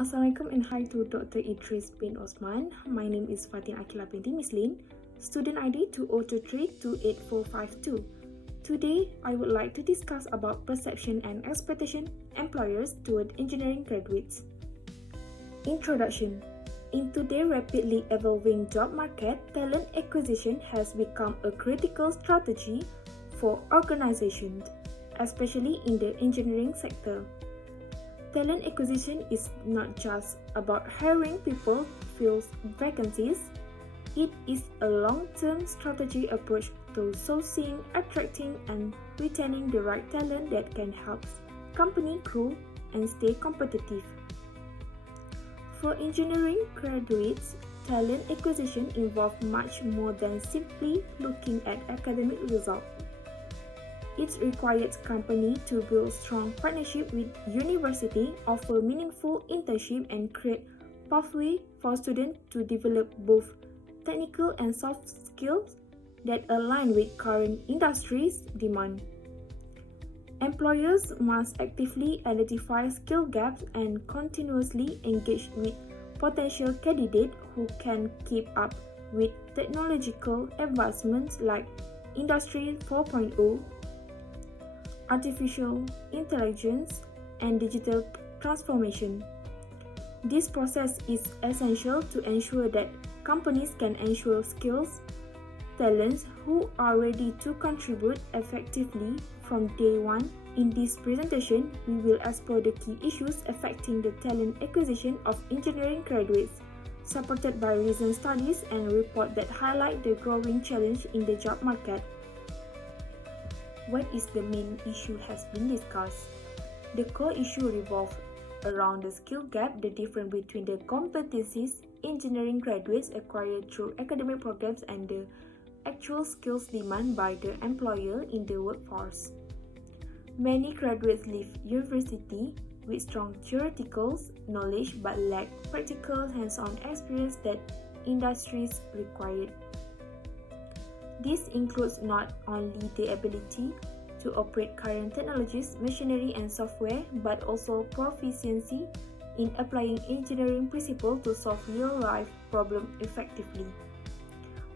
Assalamualaikum and hi to Dr. Idris bin Osman. My name is Fatin Akila binti Mislin, student ID 2023-28452. Today, I would like to discuss about perception and expectation employers toward engineering graduates. Introduction. In today's rapidly evolving job market, talent acquisition has become a critical strategy for organizations, especially in the engineering sector. Talent acquisition is not just about hiring people to fill vacancies. It is a long-term strategy approach to sourcing, attracting, and retaining the right talent that can help company grow and stay competitive. For engineering graduates, talent acquisition involves much more than simply looking at academic results. It requires company to build strong partnership with university, offer meaningful internship, and create pathway for students to develop both technical and soft skills that align with current industry's demand. Employers must actively identify skill gaps and continuously engage with potential candidates who can keep up with technological advancements like Industry 4.0, artificial intelligence, and digital transformation. This process is essential to ensure that companies can ensure skills, talents who are ready to contribute effectively from day one. In this presentation, we will explore the key issues affecting the talent acquisition of engineering graduates, supported by recent studies and reports that highlight the growing challenge in the job market. What is the main issue has been discussed. The core issue revolves around the skill gap, the difference between the competencies engineering graduates acquire through academic programs and the actual skills demanded by the employer in the workforce. Many graduates leave university with strong theoretical knowledge but lack practical hands-on experience that industries require. This includes not only the ability to operate current technologies, machinery, and software, but also proficiency in applying engineering principles to solve real-life problems effectively.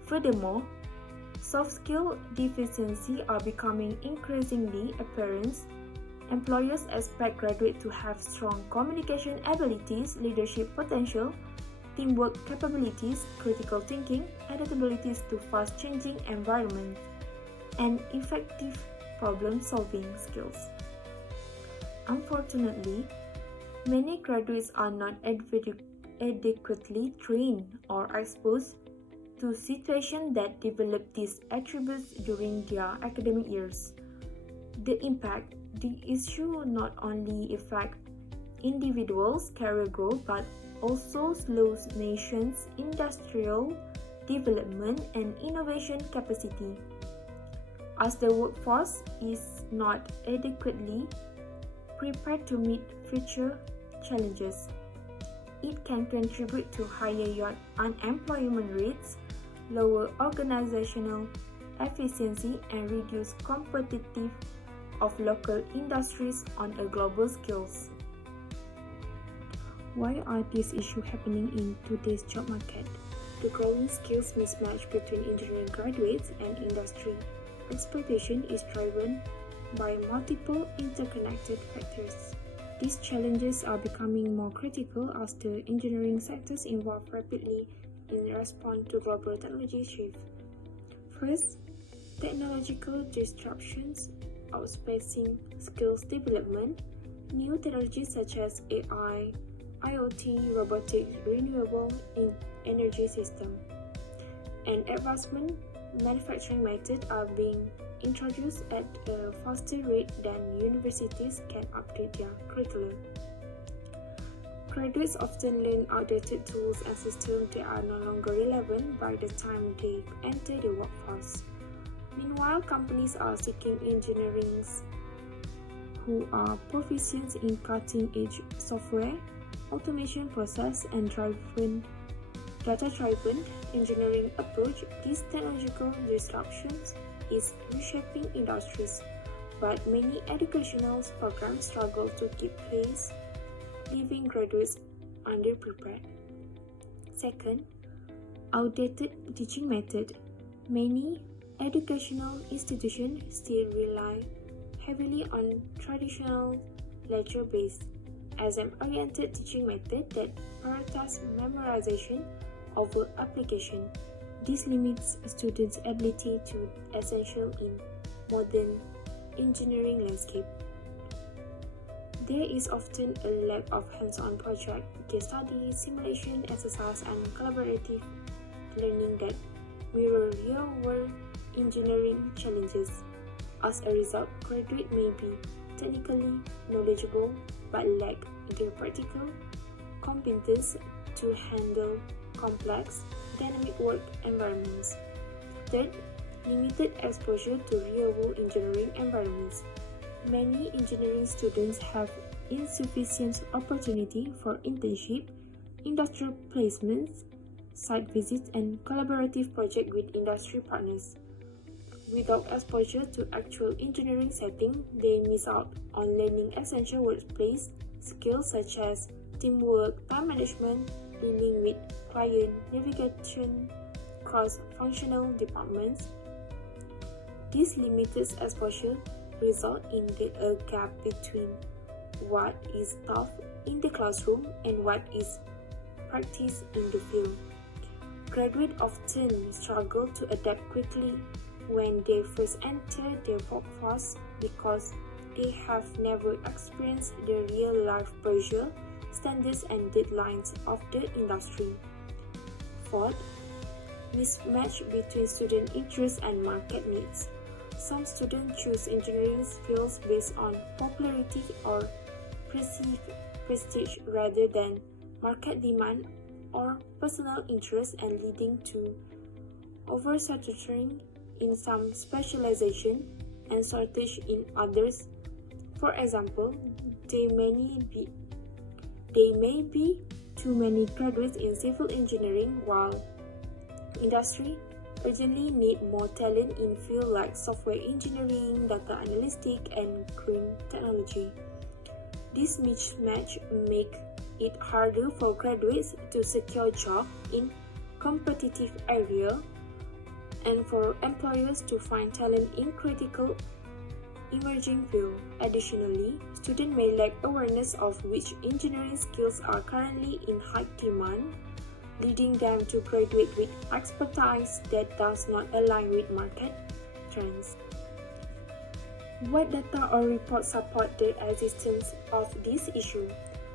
Furthermore, soft skill deficiencies are becoming increasingly apparent. Employers expect graduates to have strong communication abilities, leadership potential, teamwork capabilities, critical thinking, adaptabilities to fast-changing environments, and effective problem-solving skills. Unfortunately, many graduates are not adequately trained or exposed to situations that develop these attributes during their academic years. The issue not only affects individuals' career growth but also slows nations' industrial development and innovation capacity. As the workforce is not adequately prepared to meet future challenges, it can contribute to higher unemployment rates, lower organizational efficiency, and reduce competitiveness of local industries on a global scale. Why are these issues happening in today's job market? The growing skills mismatch between engineering graduates and industry exploitation is driven by multiple interconnected factors. These challenges are becoming more critical as the engineering sectors evolve rapidly in response to global technology shifts. First, technological disruptions outpacing skills development. New technologies such as AI, IoT, robotics, renewable energy systems, and advancement manufacturing methods are being introduced at a faster rate than universities can update their curriculum. Graduates often learn outdated tools and systems that are no longer relevant by the time they enter the workforce. Meanwhile, companies are seeking engineers who are proficient in cutting-edge software, automation process, and data-driven engineering approach. These technological disruptions is reshaping industries, but many educational programs struggle to keep pace, leaving graduates underprepared. Second, outdated teaching method. Many educational institutions still rely heavily on traditional lecture-based, exam-oriented teaching method that prioritize memorization over application. This limits students' ability to essential in modern engineering landscape. There is often a lack of hands-on project, case study, simulation, exercise, and collaborative learning that mirror real-world engineering challenges. As a result, graduates may be technically knowledgeable but lack the practical competence to handle complex, dynamic work environments. Third, limited exposure to real-world engineering environments. Many engineering students have insufficient opportunity for internship, industrial placements, site visits, and collaborative projects with industry partners. Without exposure to actual engineering setting, they miss out on learning essential workplace skills such as teamwork, time management, dealing with client, navigation, cross-functional departments. This limited exposure results in a gap between what is taught in the classroom and what is practiced in the field. Graduates often struggle to adapt quickly when they first enter the workforce because they have never experienced the real-life pressure, standards, and deadlines of the industry. Fourth, mismatch between student interests and market needs. Some students choose engineering fields based on popularity or perceived prestige rather than market demand or personal interest, and leading to oversaturation in some specialization and shortage in others. For example, there may be too many graduates in civil engineering while industry urgently need more talent in fields like software engineering, data analytics, and green technology. This mismatch makes it harder for graduates to secure jobs in competitive areas and for employers to find talent in critical emerging fields. Additionally, students may lack awareness of which engineering skills are currently in high demand, leading them to graduate with expertise that does not align with market trends. What data or reports support the existence of this issue?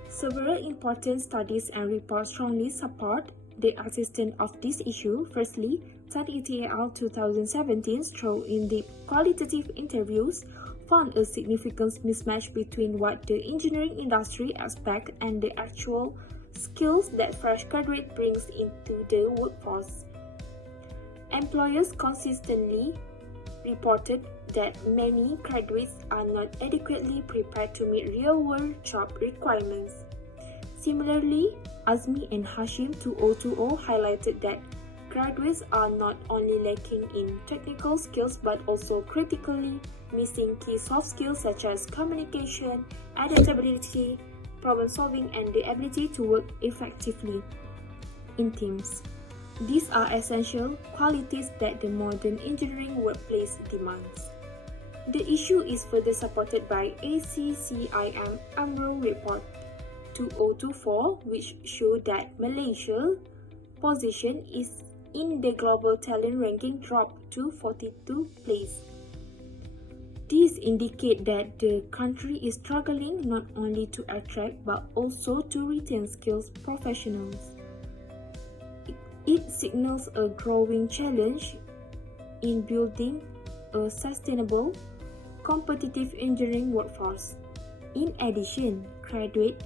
Several important studies and reports strongly support the existence of this issue. Firstly, study ETAL 2017 through in-depth qualitative interviews found a significant mismatch between what the engineering industry expects and the actual skills that fresh graduate brings into the workforce. Employers consistently reported that many graduates are not adequately prepared to meet real-world job requirements. Similarly, Azmi and Hashim 2020 highlighted that graduates are not only lacking in technical skills but also critically missing key soft skills such as communication, adaptability, problem solving, and the ability to work effectively in teams. These are essential qualities that the modern engineering workplace demands. The issue is further supported by ACCIM AMRO Report 2024, which showed that Malaysia's position is in the global talent ranking dropped to 42nd place. These indicate that the country is struggling not only to attract but also to retain skilled professionals. It signals a growing challenge in building a sustainable, competitive engineering workforce. In addition, graduate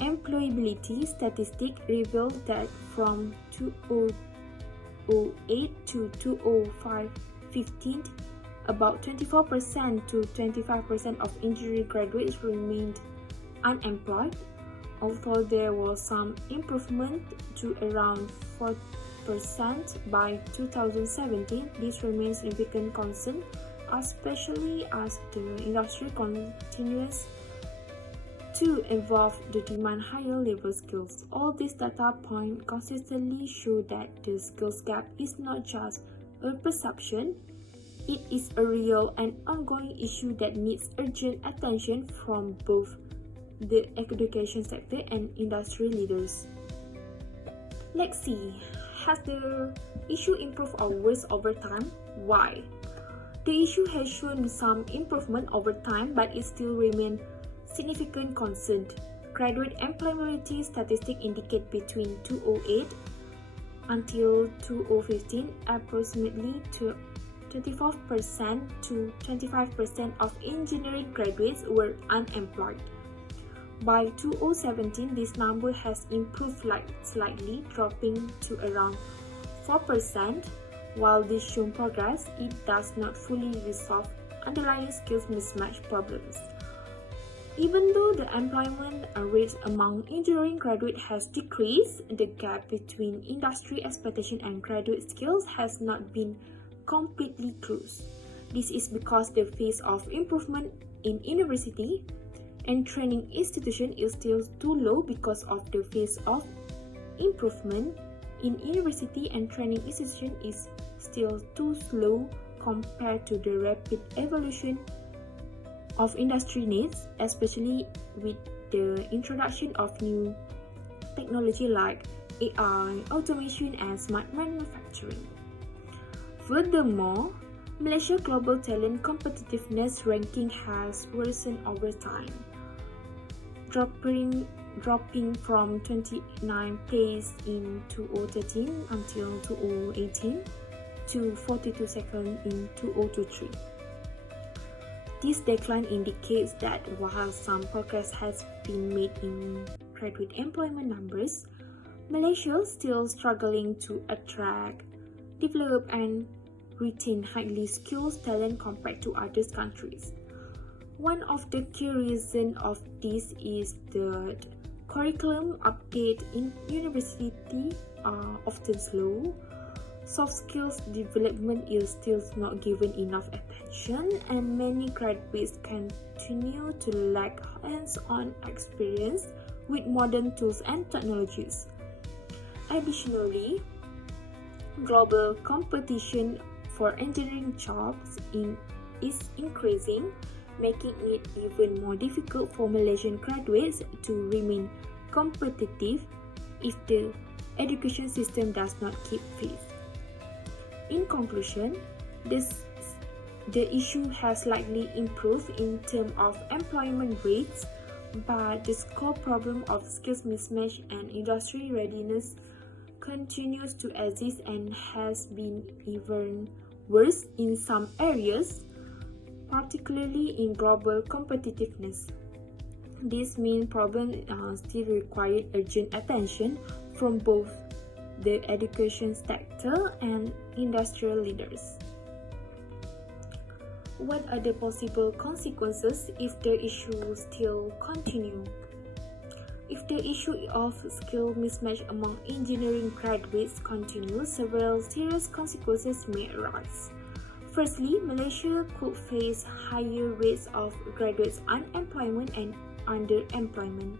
employability statistics reveal that from 2008 to 2015, about 24% to 25% of engineering graduates remained unemployed. Although there was some improvement to around 4% by 2017, this remains a significant concern, especially as the industry continues To evolve the demand higher level skills. All these data points consistently show that the skills gap is not just a perception, it is a real and ongoing issue that needs urgent attention from both the education sector and industry leaders. Let's see, has the issue improved or worse over time? Why? The issue has shown some improvement over time, but it still remains significant concern. Graduate employability statistics indicate between 2008 until 2015, approximately 24% to 25% of engineering graduates were unemployed. By 2017, this number has improved slightly, dropping to around 4%. While this shows progress, it does not fully resolve underlying skills mismatch problems. Even though the employment rate among engineering graduates has decreased, the gap between industry expectation and graduate skills has not been completely closed. This is because the pace of improvement in university and training institutions is still too low because of the pace of improvement in university and training institutions is still too slow compared to the rapid evolution of industry needs, especially with the introduction of new technology like AI, automation, and smart manufacturing. Furthermore, Malaysia's global talent competitiveness ranking has worsened over time, dropping from 29th place in 2013 until 2018 to 42nd in 2023. This decline indicates that while some progress has been made in graduate employment numbers, Malaysia is still struggling to attract, develop, and retain highly skilled talent compared to other countries. One of the key reasons of this is that curriculum update in university are often slow. Soft skills development is still not given enough attention, and many graduates continue to lack hands-on experience with modern tools and technologies. Additionally, global competition for engineering jobs is increasing, making it even more difficult for Malaysian graduates to remain competitive if the education system does not keep pace. In conclusion, the issue has slightly improved in terms of employment rates, but the core problem of skills mismatch and industry readiness continues to exist and has been even worse in some areas, particularly in global competitiveness. This main problem still requires urgent attention from both the education sector and industrial leaders. What are the possible consequences if the issue still continue? If the issue of skill mismatch among engineering graduates continues, several serious consequences may arise. Firstly, Malaysia could face higher rates of graduates unemployment and underemployment.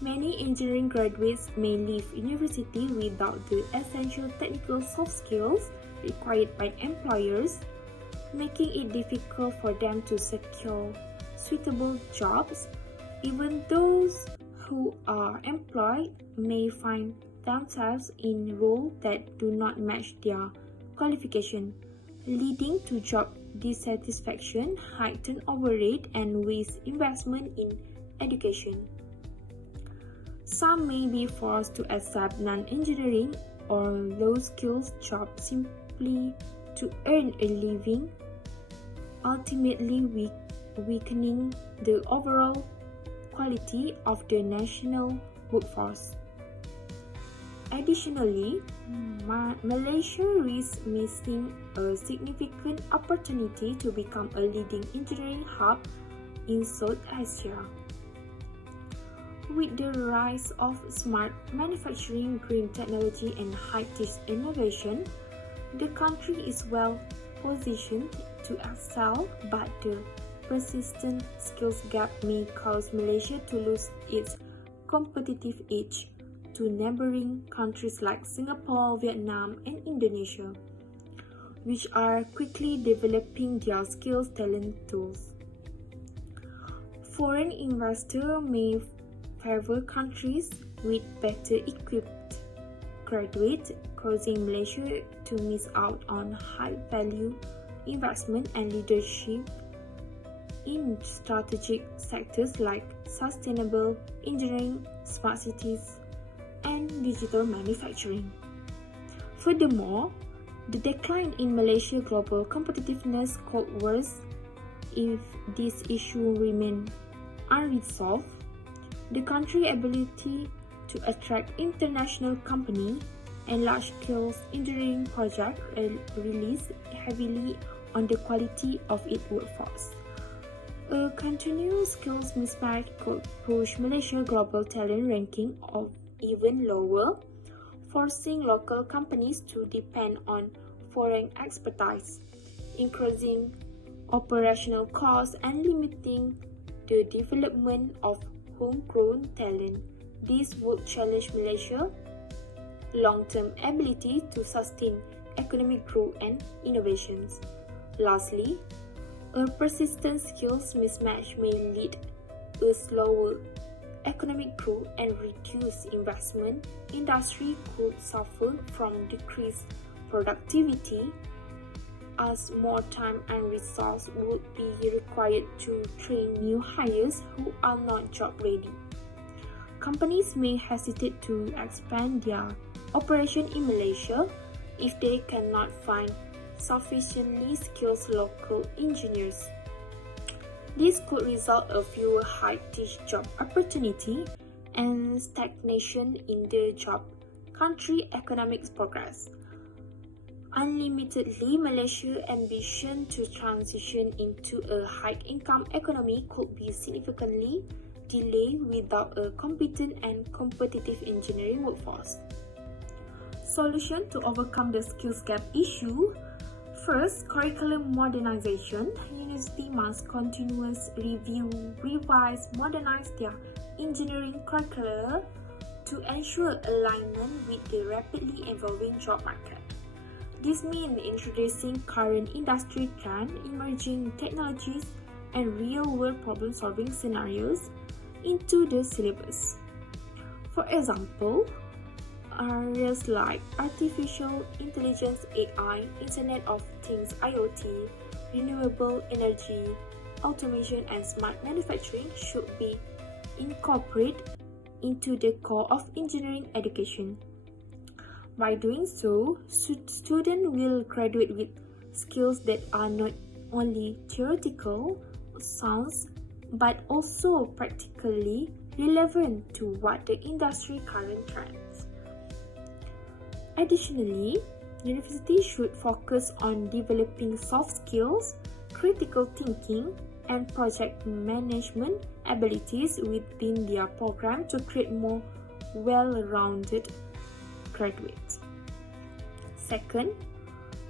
Many engineering graduates may leave university without the essential technical soft skills required by employers, making it difficult for them to secure suitable jobs. Even those who are employed may find themselves in roles that do not match their qualification, leading to job dissatisfaction, high turnover rate, and waste investment in education. Some may be forced to accept non-engineering or low-skills jobs simply to earn a living, ultimately weakening the overall quality of the national workforce. Additionally, Malaysia risks missing a significant opportunity to become a leading engineering hub in South Asia. With the rise of smart manufacturing, green technology, and high-tech innovation, the country is well positioned to excel, but the persistent skills gap may cause Malaysia to lose its competitive edge to neighboring countries like Singapore, Vietnam, and Indonesia, which are quickly developing their skills talent tools. Foreign investors may favor countries with better equipped graduates, causing Malaysia to miss out on high-value investment and leadership in strategic sectors like sustainable engineering, smart cities, and digital manufacturing. Furthermore, the decline in Malaysia's global competitiveness could worse if this issue remains unresolved. The country's ability to attract international companies and large-scale engineering projects relies heavily on the quality of its workforce. A continuous skills mismatch could push Malaysia's global talent ranking of even lower, forcing local companies to depend on foreign expertise, increasing operational costs and limiting the development of homegrown talent. This would challenge Malaysia's long-term ability to sustain economic growth and innovations. Lastly, a persistent skills mismatch may lead to slower economic growth and reduced investment. Industry could suffer from decreased productivity as more time and resources would be required to train new hires who are not job ready. Companies may hesitate to expand their operation in Malaysia if they cannot find sufficiently skilled local engineers. This could result in fewer high-tech job opportunities and stagnation in the job country economic progress. Unlimitedly, Malaysia's ambition to transition into a high-income economy could be significantly delayed without a competent and competitive engineering workforce. Solution to overcome the skills gap issue. First, curriculum modernization. Universities must continuously review, revise, modernize their engineering curricula to ensure alignment with the rapidly evolving job market. This means introducing current industry trends, emerging technologies, and real-world problem-solving scenarios into the syllabus. For example, areas like artificial intelligence (AI), Internet of Things (IoT), renewable energy, automation, and smart manufacturing should be incorporated into the core of engineering education. By doing so, students will graduate with skills that are not only theoretical sounds but also practically relevant to what the industry current trends. Additionally, universities should focus on developing soft skills, critical thinking, and project management abilities within their program to create more well-rounded graduates. Second,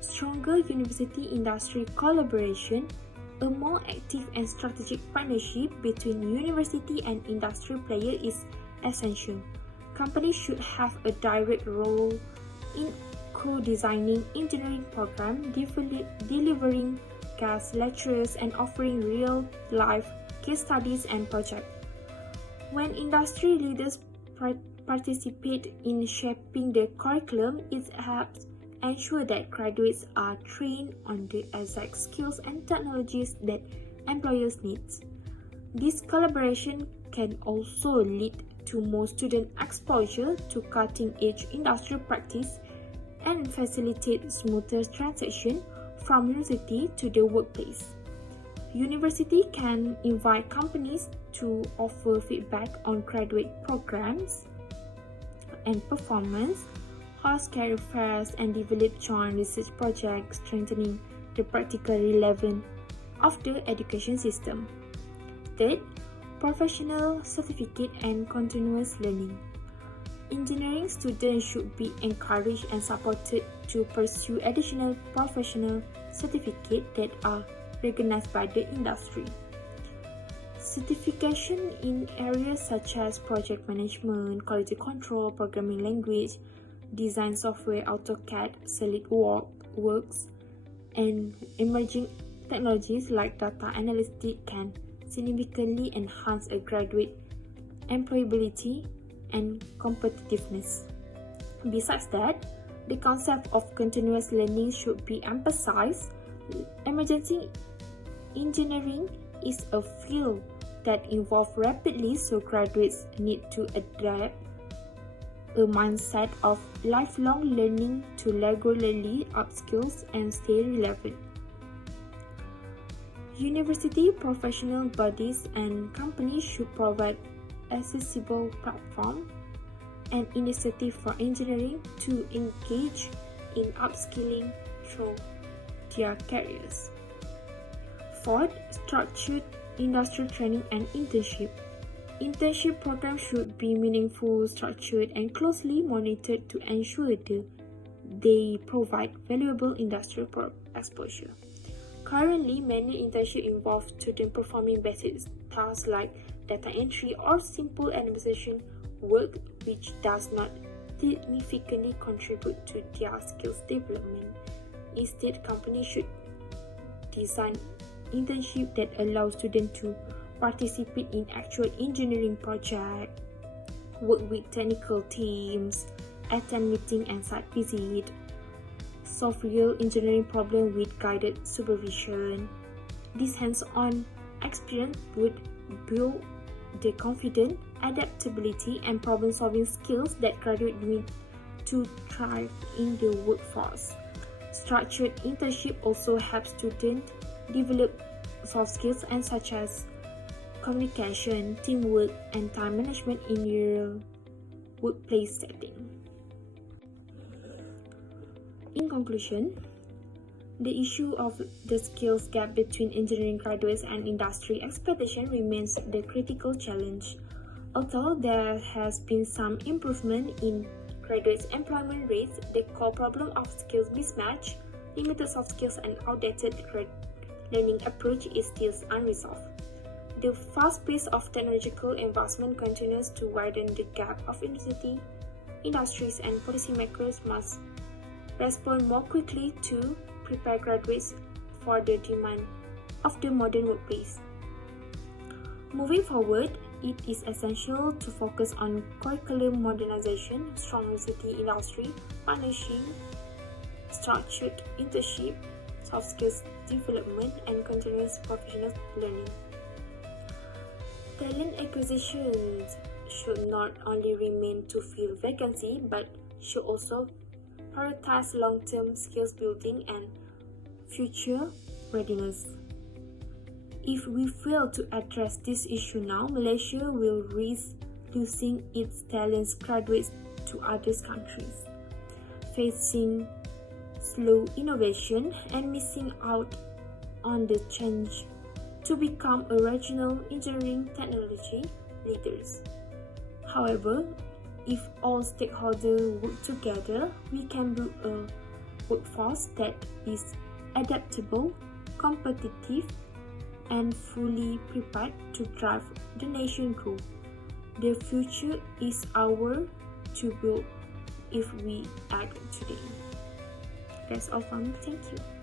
stronger university-industry collaboration. A more active and strategic partnership between university and industry players is essential. Companies should have a direct role in co-designing engineering programs, delivering guest lectures, and offering real-life case studies and projects. When industry leaders participate in shaping the curriculum, it helps ensure that graduates are trained on the exact skills and technologies that employers need. This collaboration can also lead to more student exposure to cutting-edge industry practice and facilitate smoother transition from university to the workplace. University can invite companies to offer feedback on graduate programs and performance, host career fairs, and develop joint research projects, strengthening the practical relevance of the education system. Third, professional certificate and continuous learning. Engineering students should be encouraged and supported to pursue additional professional certificates that are recognized by the industry. Certification in areas such as project management, quality control, programming language, design software, AutoCAD, SolidWorks, and emerging technologies like data analytics can significantly enhance a graduate employability and competitiveness. Besides that, the concept of continuous learning should be emphasized. Emerging engineering is a field that evolves rapidly, so graduates need to adapt a mindset of lifelong learning to regularly upskill and stay relevant. University, professional bodies, and companies should provide accessible platform and initiative for engineering to engage in upskilling through their careers. Fourth, structured industrial training and internship. Internship programs should be meaningful, structured, and closely monitored to ensure they provide valuable industrial exposure. Currently, many internships involve students performing basic tasks like data entry or simple administration work, which does not significantly contribute to their skills development. Instead, companies should design internships that allow students to participate in actual engineering projects, work with technical teams, attend meetings and site visits, solve real engineering problems with guided supervision. This hands-on experience would build the confidence, adaptability, and problem-solving skills that graduates need to thrive in the workforce. Structured internship also helps students develop soft skills such as communication, teamwork, and time management in real workplace setting. In conclusion, the issue of the skills gap between engineering graduates and industry expectation remains the critical challenge. Although there has been some improvement in graduates' employment rates, the core problem of skills mismatch, limited soft skills, and outdated learning approach is still unresolved. The fast pace of technological advancement continues to widen the gap of university, industries, and policymakers must respond more quickly to prepare graduates for the demand of the modern workplace. Moving forward, it is essential to focus on curriculum modernization, strong university-industry partnership, structured internship, soft skills development, and continuous professional learning. Talent acquisition should not only remain to fill vacancies but should also prioritize long-term skills building and future readiness. If we fail to address this issue now, Malaysia will risk losing its talent graduates to other countries, facing slow innovation and missing out on the change to become a regional engineering technology leaders. However, if all stakeholders work together, we can build a workforce that is adaptable, competitive, and fully prepared to drive the nation growth. The future is ours to build if we act today. That's all from me. Thank you.